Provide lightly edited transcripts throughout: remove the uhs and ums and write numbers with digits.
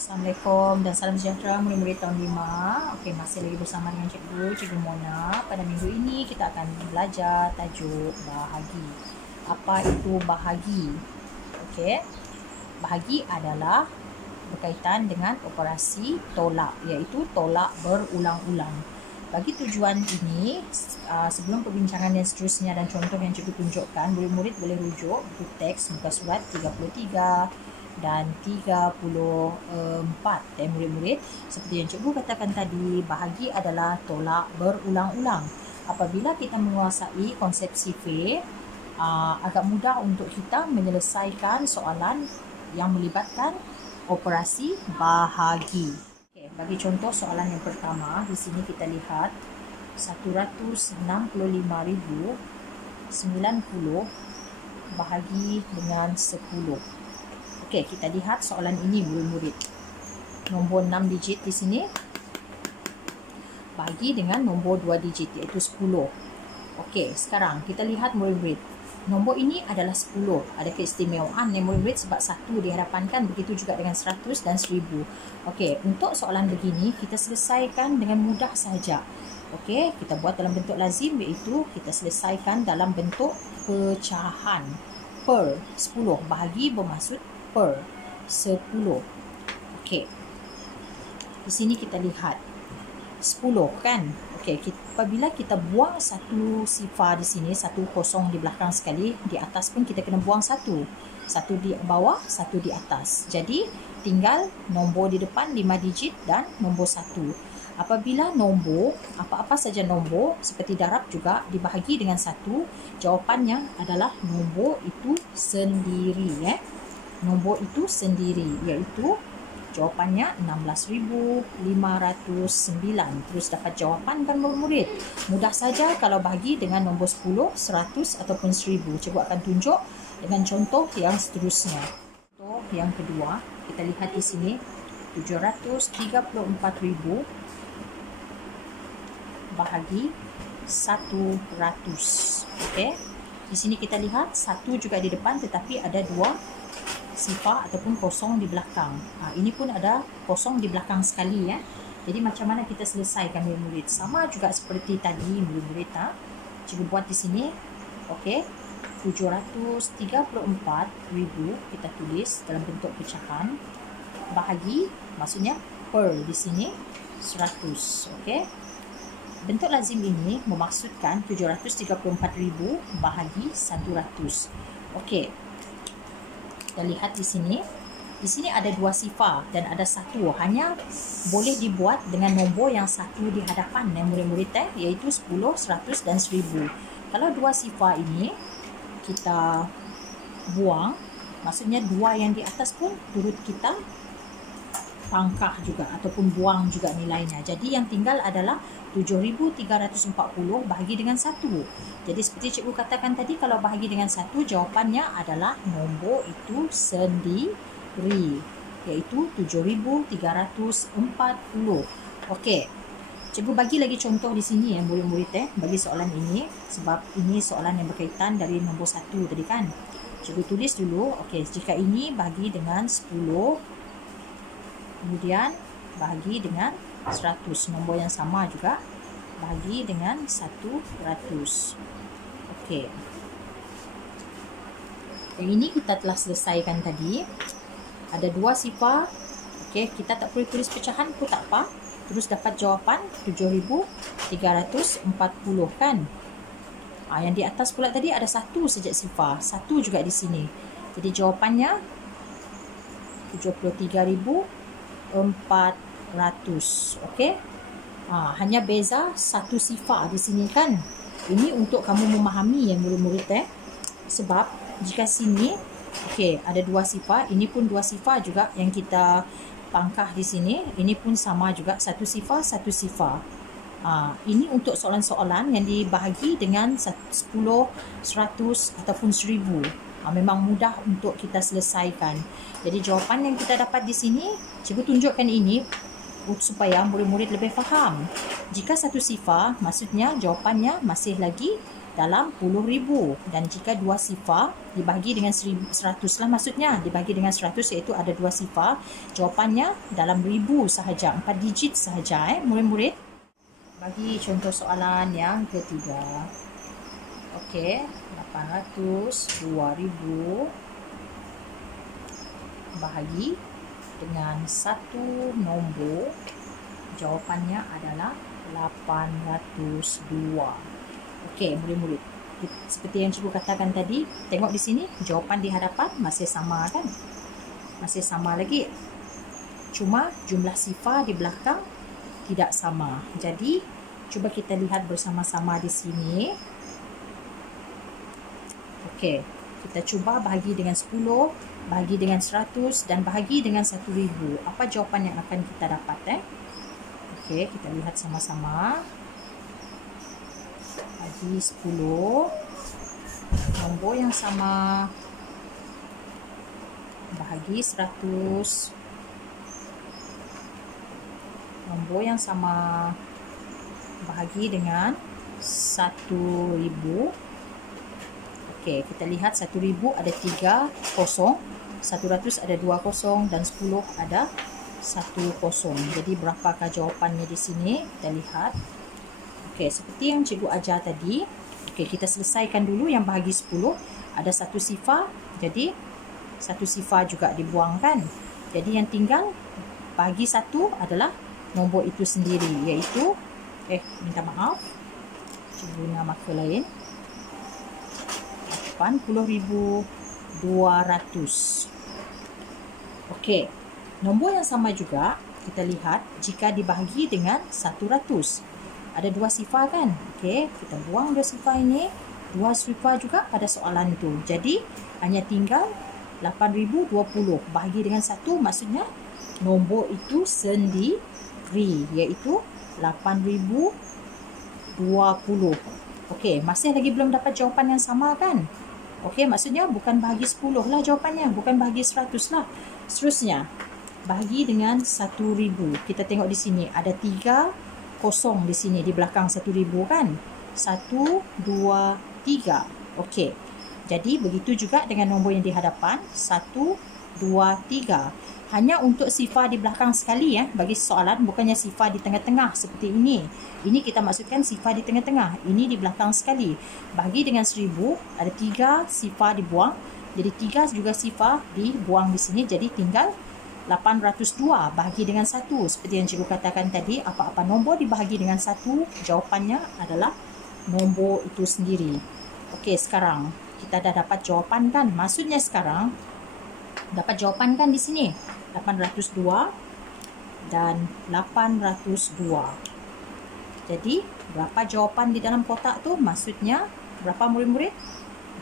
Assalamualaikum dan salam sejahtera murid-murid tahun 5. Okey, masih lagi bersama dengan Cikgu Mona. Pada minggu ini kita akan belajar tajuk bahagi. Apa itu bahagi? Okey. Bahagi adalah berkaitan dengan operasi tolak, iaitu tolak berulang-ulang. Bagi tujuan ini, sebelum perbincangan dan seterusnya dan contoh yang cikgu tunjukkan, murid-murid boleh rujuk buku teks muka surat 33 dan 34 murid-murid. Seperti yang cikgu katakan tadi, bahagi adalah tolak berulang-ulang. Apabila kita menguasai konsep sifir, agak mudah untuk kita menyelesaikan soalan yang melibatkan operasi bahagi. Okay, bagi contoh soalan yang pertama, di sini kita lihat 165.090 bahagi dengan 10. Okey, kita lihat soalan ini murid-murid. Nombor 6 digit di sini bahagi dengan nombor 2 digit iaitu 10. Okey, sekarang kita lihat murid-murid. Nombor ini adalah 10. Ada keistimewaan ya murid-murid sebab 1 dihadapankan, begitu juga dengan 100 dan 1000. Okey, untuk soalan begini kita selesaikan dengan mudah sahaja. Okey, kita buat dalam bentuk lazim iaitu kita selesaikan dalam bentuk pecahan. Per 10 bahagi bermaksud per 10. Okey. Di sini kita lihat 10 kan? Okey, apabila kita buang satu sifar di sini, satu kosong di belakang sekali, di atas pun kita kena buang satu. Satu di bawah, satu di atas. Jadi, tinggal nombor di depan 5 digit dan nombor 1. Apabila nombor, apa-apa saja nombor, seperti darab juga dibahagi dengan 1, jawapannya adalah nombor itu sendiri. Nombor itu sendiri, iaitu jawapannya 16,509. Terus dapat jawapan kan murid-murid. Mudah saja kalau bahagi dengan nombor 10, 100 ataupun 1000. Cikgu akan tunjuk dengan contoh yang seterusnya. Contoh yang kedua, kita lihat di sini 734,000 bahagi 100. Okey. Di sini kita lihat 1 juga di depan tetapi ada 2 sifar ataupun kosong di belakang. Ini pun ada kosong di belakang sekali ya. Jadi macam mana kita selesaikan murid-murid? Sama juga seperti tadi murid-murid. Cikgu buat di sini. Okey. 734,000 kita tulis dalam bentuk pecahan. Bahagi maksudnya per di sini 100. Okey. Bentuk lazim ini memaksudkan 734,000 bahagi 100. Okey. Kita lihat di sini. Di sini ada 2 sifar dan ada 1. Hanya boleh dibuat dengan nombor yang 1 di hadapan murid-murid iaitu 10, 100 dan 1000. Kalau 2 sifar ini kita buang, maksudnya 2 yang di atas pun turut kita pangkah juga ataupun buang juga nilainya. Jadi yang tinggal adalah 7,340 bahagi dengan 1. Jadi seperti cikgu katakan tadi, kalau bahagi dengan 1, jawapannya adalah nombor itu sendiri, iaitu 7,340. Okey. Cikgu bagi lagi contoh di sini ya murid-murid bagi soalan ini, sebab ini soalan yang berkaitan dari nombor 1 tadi kan. Cikgu tulis dulu. Okey, jika ini bahagi dengan 10, kemudian bahagi dengan 100, nombor yang sama juga, bahagi dengan 100. Okey. Yang ini kita telah selesaikan tadi. Ada 2 sifar. Okey, kita tak perlu tulis pecahan pun tak apa. Terus dapat jawapan 7,340 kan. Yang di atas pula tadi ada 1 saja sifar. 1 juga di sini. Jadi jawapannya 73,400. Okey. Hanya beza 1 sifar di sini kan. Ini untuk kamu memahami ya murid-murid sebab jika sini okey ada 2 sifar, ini pun 2 sifar juga yang kita pangkah di sini. Ini pun sama juga 1 sifar, 1 sifar. Ini untuk soalan-soalan yang dibahagi dengan 10, 100 ataupun 1000. Memang mudah untuk kita selesaikan. Jadi jawapan yang kita dapat di sini, cikgu tunjukkan ini supaya murid-murid lebih faham. Jika 1 sifar, maksudnya jawapannya masih lagi dalam puluh ribu. Dan jika dua sifar dibahagi dengan 100 lah, maksudnya dibahagi dengan 100 iaitu ada dua sifar, jawapannya dalam ribu sahaja, 4 digit sahaja murid-murid. Bagi contoh soalan yang ketiga. Okey, 800 2000 bahagi dengan satu nombor, jawapannya adalah 802. Okey, murid-murid, seperti yang cikgu katakan tadi, tengok di sini jawapan di hadapan masih sama kan? Masih sama lagi. Cuma jumlah sifar di belakang tidak sama. Jadi, cuba kita lihat bersama-sama di sini. Okey, kita cuba bahagi dengan 10, bahagi dengan 100 dan bahagi dengan 1000. Apa jawapan yang akan kita dapat? Okey, kita lihat sama-sama. Bagi 10, nombor yang sama, bahagi 100, nombor yang sama, bahagi dengan 1000. Okey, kita lihat 1000 ada 3 kosong, 100 ada 2 kosong dan 10 ada 1 kosong. Jadi berapakah jawapannya di sini? Kita lihat. Okey, seperti yang cikgu ajar tadi. Okey, kita selesaikan dulu yang bahagi 10. Ada satu sifar, jadi satu sifar juga dibuangkan. Jadi yang tinggal bahagi 1 adalah nombor itu sendiri, iaitu minta maaf, cikgu guna marker lain. 80,200. Okey, nombor yang sama juga kita lihat jika dibahagi dengan 100. Ada dua sifar kan? Okey, kita buang dua sifar ini. Dua sifar juga pada soalan itu. Jadi, hanya tinggal 8020. Bahagi dengan 1 maksudnya nombor itu sendiri, iaitu 8020. Okey, masih lagi belum dapat jawapan yang sama kan? Okey, maksudnya bukan bahagi 10 lah jawapannya. Bukan bahagi 100 lah. Seterusnya, bahagi dengan 1000. Kita tengok di sini. Ada 3 kosong di sini di belakang 1000 kan? 1, 2, 3. Okey. Jadi begitu juga dengan nombor yang di hadapan 1, 2, 3. Hanya untuk sifar di belakang sekali bagi soalan, bukannya sifar di tengah-tengah seperti ini. Ini kita maksudkan sifar di tengah-tengah. Ini di belakang sekali. Bahagi dengan 1000, ada 3 sifar dibuang. Jadi 3 juga sifar dibuang di sini. Jadi tinggal 802 bahagi dengan 1. Seperti yang cikgu katakan tadi, apa-apa nombor dibahagi dengan 1, jawapannya adalah nombor itu sendiri. Okey, sekarang kita dah dapat jawapan kan? Maksudnya sekarang dapat jawapan kan di sini. 802 dan 802. Jadi, berapa jawapan di dalam kotak tu? Maksudnya berapa murid-murid?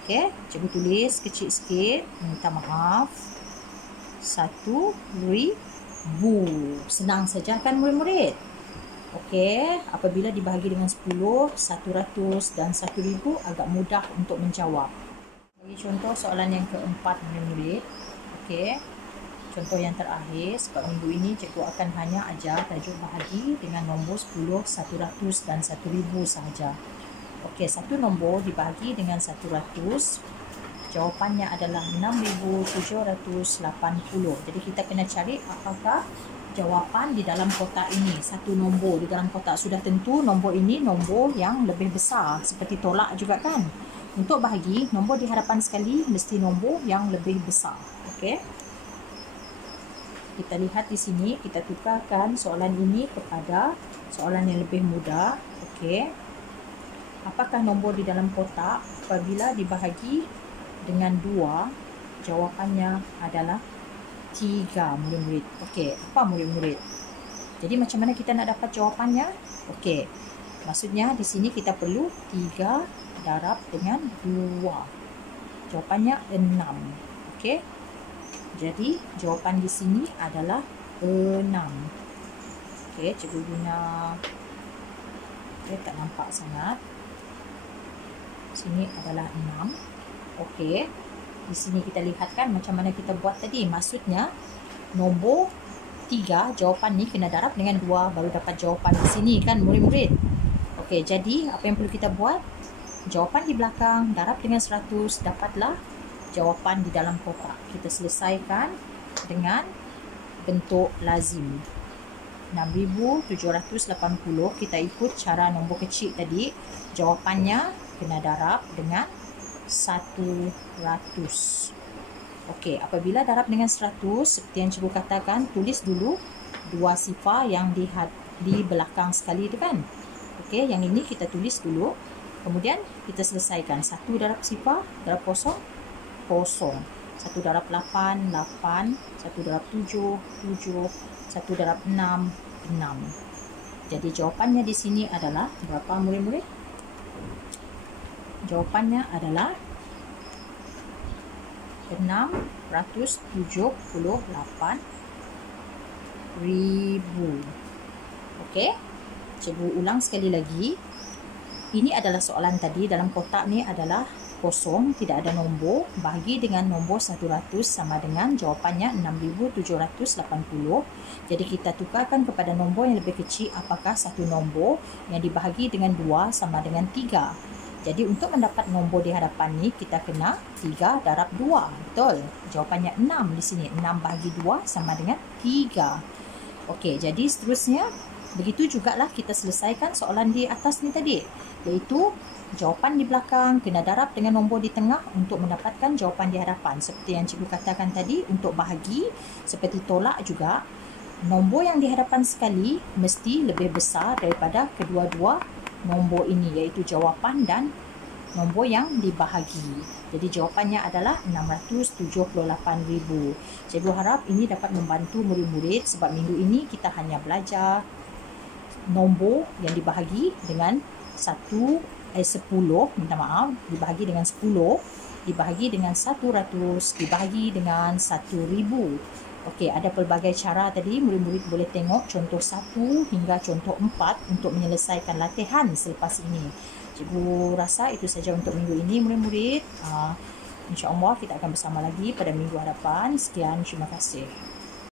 Okey, cikgu tulis kecil sikit. Minta maaf. 1,000. Senang saja kan murid-murid? Okey, apabila dibahagi dengan 10, 100 dan 1000 agak mudah untuk menjawab. Bagi contoh soalan yang keempat murid-murid. Okey, contoh yang terakhir, sebab minggu ini cikgu akan hanya ajar tajuk bahagi dengan nombor 10, 100 dan 1000 sahaja. Okey, satu nombor dibahagi dengan 100. Jawapannya adalah 6,780. Jadi kita kena cari apakah jawapan di dalam kotak ini. Satu nombor di dalam kotak. Sudah tentu nombor ini nombor yang lebih besar. Seperti tolak juga kan. Untuk bahagi, nombor di hadapan sekali mesti nombor yang lebih besar. Okey. Kita lihat di sini, kita tukarkan soalan ini kepada soalan yang lebih mudah. Okey. Apakah nombor di dalam kotak apabila dibahagi dengan 2, jawapannya adalah 3 murid-murid. Okey, apa murid-murid? Jadi macam mana kita nak dapat jawapannya? Okey, maksudnya di sini kita perlu 3 darab dengan 2. Jawapannya 6. Okey, jadi jawapan di sini adalah 6. Okey, cikgu guna, tak nampak sangat. Sini adalah 6. Okey, di sini kita lihatkan macam mana kita buat tadi. Maksudnya, nombor 3, jawapan ni kena darab dengan 2 baru dapat jawapan di sini kan murid-murid. Okey, jadi apa yang perlu kita buat? jawapan di belakang darab dengan 100, dapatlah jawapan di dalam kotak. Kita selesaikan dengan bentuk lazim. 6,780, kita ikut cara nombor kecil tadi. Jawapannya kena darab dengan 100. Okey, apabila darab dengan 100, seperti yang cikgu katakan, tulis dulu dua sifar yang di belakang sekali tu kan. Okey, yang ini kita tulis dulu. Kemudian kita selesaikan. 1 darab sifar, darab kosong, kosong. 1 darab 8, 8. 1 darab 7, 7. 1 darab 6, 6. Jadi jawapannya di sini adalah berapa murid-murid? Jawapannya adalah 678,000. Okey, cikgu ulang sekali lagi. Ini adalah soalan tadi. Dalam kotak ni adalah kosong, tidak ada nombor. Bahagi dengan nombor 100 sama dengan jawapannya 6,780. Jadi kita tukarkan kepada nombor yang lebih kecil. Apakah satu nombor yang dibahagi dengan 2 sama dengan 3. Jadi untuk mendapat nombor di hadapan ni, kita kena 3 darab 2. Betul? Jawapannya 6 di sini. 6 bahagi 2 sama dengan 3. Okey, jadi seterusnya begitu jugalah kita selesaikan soalan di atas ni tadi. Iaitu jawapan di belakang kena darab dengan nombor di tengah untuk mendapatkan jawapan di hadapan. Seperti yang cikgu katakan tadi, untuk bahagi seperti tolak juga, nombor yang di hadapan sekali mesti lebih besar daripada kedua-dua nombor ini, iaitu jawapan dan nombor yang dibahagi. Jadi jawapannya adalah 678,000. Cikgu harap ini dapat membantu murid-murid sebab minggu ini kita hanya belajar nombor yang dibahagi dengan 10, minta maaf, dibahagi dengan 10, dibahagi dengan 100, dibahagi dengan 1,000. Okey, ada pelbagai cara tadi. Murid-murid boleh tengok contoh 1 hingga contoh 4 untuk menyelesaikan latihan selepas ini. Cikgu rasa itu saja untuk minggu ini murid-murid. InsyaAllah kita akan bersama lagi pada minggu hadapan. Sekian, terima kasih.